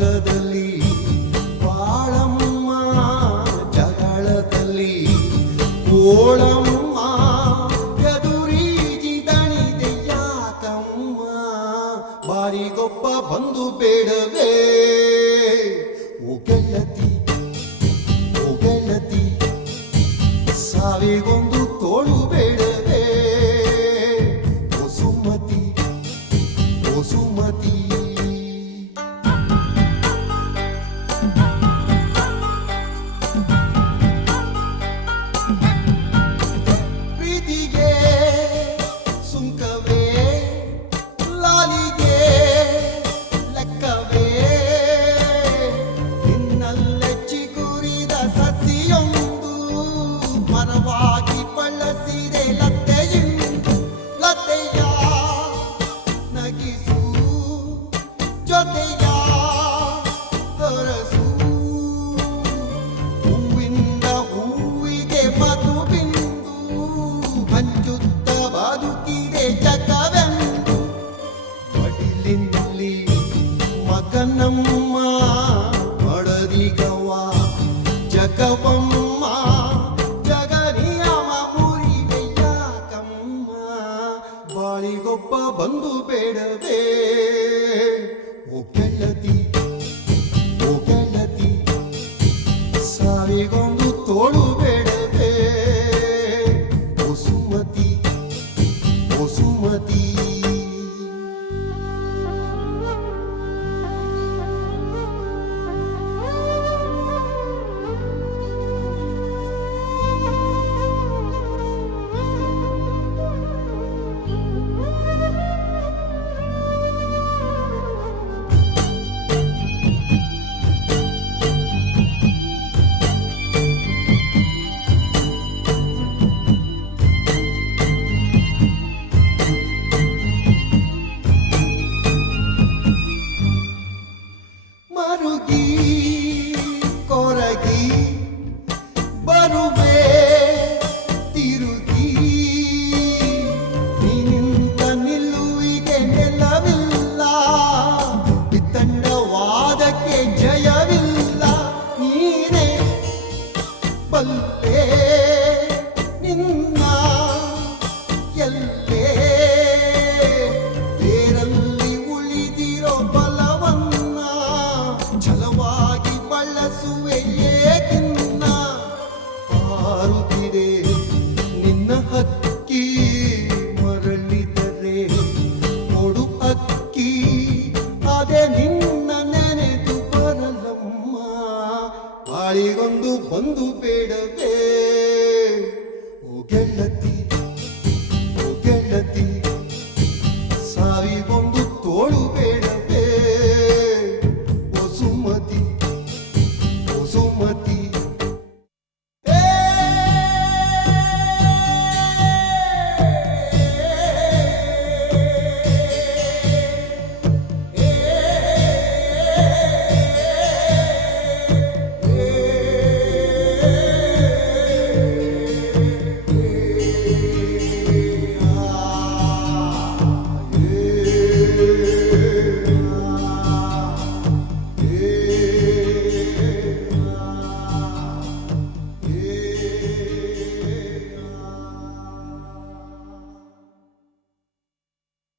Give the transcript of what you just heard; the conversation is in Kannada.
ಜಗದಲ್ಲಿ ಬಾಳಮ್ಮ ಜಗಳದಲ್ಲಿ ಕೋಳಮ್ಮ ಎದುರೀಜಿ ದಣಿದೆ ಯಾಕಮ್ಮ ಬಾರಿಗೊಬ್ಬ ಬಂದು ಬೇಡವೇ ಓ ಗೆಳತಿ ಸಾವಿಗೊಂದು ತೋಳು ಬೇಡವೇ ಓ ಸುಮತಿ ಪ್ರೀತಿಗೆ ಸುಂಕವೇ ಲಾಲಿಗೆ ಲೆಕ್ಕವೇ ನಿನ್ನಲ್ಲೆಚ್ಚಿ ಕುರಿದ ಸಸಿಯೊಂದು ಮರವಾಗಿ ಬಳಸಿದೆ ಲತೆಯ ನಗಿಸು ಜೊತೆಯ ಹರಸು ಹೂವಿಂದ ಹೂವಿಗೆ ಮಧು ಬಿಂದು ಹಂಚುತ್ತ ಬದುಕಿದೆ ಜಗವೆಂದು ಮಡಿಲಿನಲ್ಲಿ ಮಗನಮ್ಮ ಮಡದಿಗವ್ವ ಜಗವಮ್ಮ ಜಗನಿಯಮ ಮುರಿವೆ ಯಾಕಮ್ಮ ಬಾಳಿಗೊಬ್ಬ ಬಂದು ಬೇಡವೇ ಓ ಗೆಳತಿ ಸಾವಿಗೊಂದು ತೋಳು ಬೇಡವೇ ಓ ಸುಮತಿ ಮರುಗಿ ಕೊರಗಿ ಬರುವೆ ತಿರುಗಿ ನಿನ್ನಿಂದ ನಿಲ್ಲುವಿಗೆ ನೆಲವಿಲ್ಲ ವಿತಂಡವಾದಕ್ಕೆ ಜಯವಿಲ್ಲ ನೀನೇ ಬಲ್ಲೆ ನಿನ್ನ ಎಲ್ಲೇ ಬೇರಲ್ಲಿ ಉಳಿದಿರೋ ಬಲವನ್ನ ಛಲವಾಗಿ ಬಳಸುವೆ ಏಕಿನ್ನ ಹಾರುತ್ತಿದೆ ನಿನ್ನ ಹಕ್ಕಿ ಮರಳಿದರೆ ಕೊಡು ಅಕ್ಕಿ ಅದೇ ನಿನ್ನ ನೆನೆದು ಬರಲಮ್ಮ ಬಾಳಿಗೊಂದು ಬಂದು ಬೇಡವೇ